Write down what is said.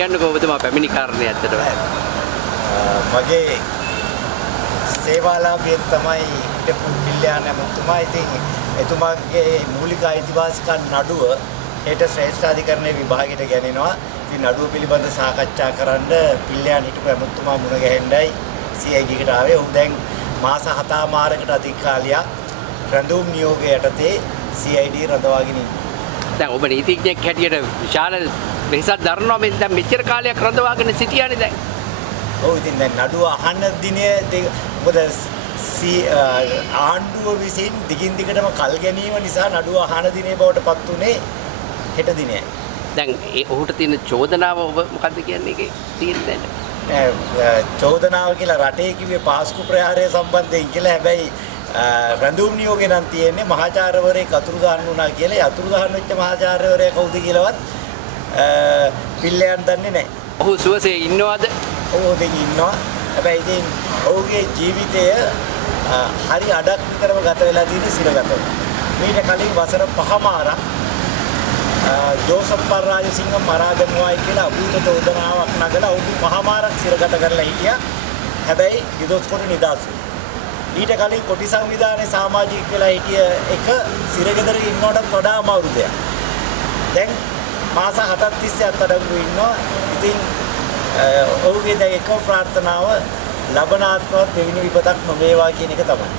කියන්නකෝ ඔබතුමා පැමිණි කාරණේ ඇත්තටම. මගේ සේවාලාභියෙන් තමයි හිටපු පිල්ලයන් ඇමතුමා. ඉතින් එතුමාගේ මූලික අයිතිවාසිකම් නඩුව හෙට ශ්‍රේෂ්ඨාධිකරණයේ විභාගයට ගෙනෙනවා. ඉතින් නඩුව පිළිබඳ සාකච්ඡා කරන්න පිල්ලයන් හිටපු ඇමතුමා මුණ ගැහෙන්නයි CID එකට ආවේ. ඔහු දැන් මාස 7මාරකට අධික කාලයක් රැඳවුම් නියෝගය යටතේ CID රඳවාගෙන ඉන්නවා. දැන් ඔබ නීතිඥයෙක් හැටියට විශාල වෙහසක් දරනවා මේ දැන් මෙච්චර කාලයක් රඳවාගෙන සිටියානේ දැන්. ඔව් ඉතින් දැන් නඩුව අහන්න දිනේ මොකද ආණ්ඩුව විසින් දිගින් දිගටම කල් ගැනීම නිසා නඩුව අහන දිනේ බවට පත් උනේ හෙට දිනයයි. දැන් ඔහුට තියෙන චෝදනාව ඔබ මොකද්ද කියන්නේ ඒකේ තියෙන්නේ දැන්? චෝදනාව කියලා රටේ කිව්වේ පාස්කු ප්‍රහාරය සම්බන්ධයෙන් කියලා. හැබැයි රැඳවුම් නියෝගේ නම් තියෙන්නේ මහාචාර්යවරයෙක් අතුරුදහන් වුණා කියලා. ඒ අතුරුදහන් වෙච්ච මහාචාර්යවරයා කවුද කියලාවත් පිල්ලයන් දන්නේ නැහැ. ඔහු සුවසේ ඉන්නවද? ඔහු දැන් ඉන්නවා. හැබැයි ඉතින් ඔහුගේ ජීවිතය හරි අඩක් විතරම ගත වෙලා තියෙන සිරගතව. මීට කලින් වසර 5මාරක් ජෝසප් පරාජසිංහ මරා දැමුවායි කියලා අභූත චෝදනාවක් නගලා ඔහු 5මාරක් සිරගත කරලා හිටියා. හැබැයි නිදොස් කොට නිදහස් වුණා. ඊට කලින් කොටි සංවිධානයේ සමාජික වෙලා හිටිය එක සිරගෙදර ඉන්නවටත් වඩා අමාරු දෙයක්. දැන් මාස 7ක් තිස්සේ අත්අඩංගුව ඉන්නවා. ඉතින් ඔහුගේ දැන් එකම ප්‍රාර්ථනාව ලබනාත්මවත් දෙවිනි විපතක් නොවේවා කියන එක තමයි.